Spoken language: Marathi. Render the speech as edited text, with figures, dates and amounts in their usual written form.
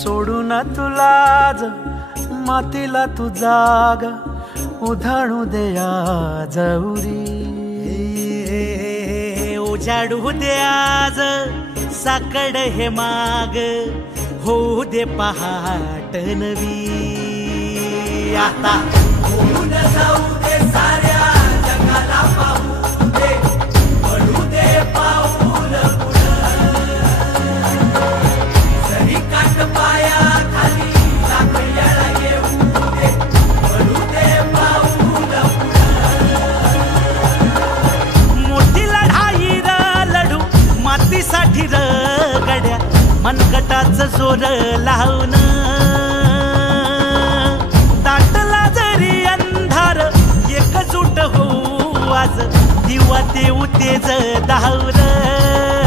सोडून तुला आज मातीला तू जाग उधाणू दे आज उरी उजाडू दे आज साकड हे माग होऊ दे पहाट नवी आता होऊन जाऊ दे साऱ्या जगाला पाहू दे पडू दे पाऊल जरी काट पाया खाली लागल्याला येऊ दे पडू दे पाऊल मोठी लढाई लढू मातीसाठी रगड्या मनगटाचं जोर लावून दाटला जरी अंधार एकजूट होऊ आज दिवा देऊ तेज धावलं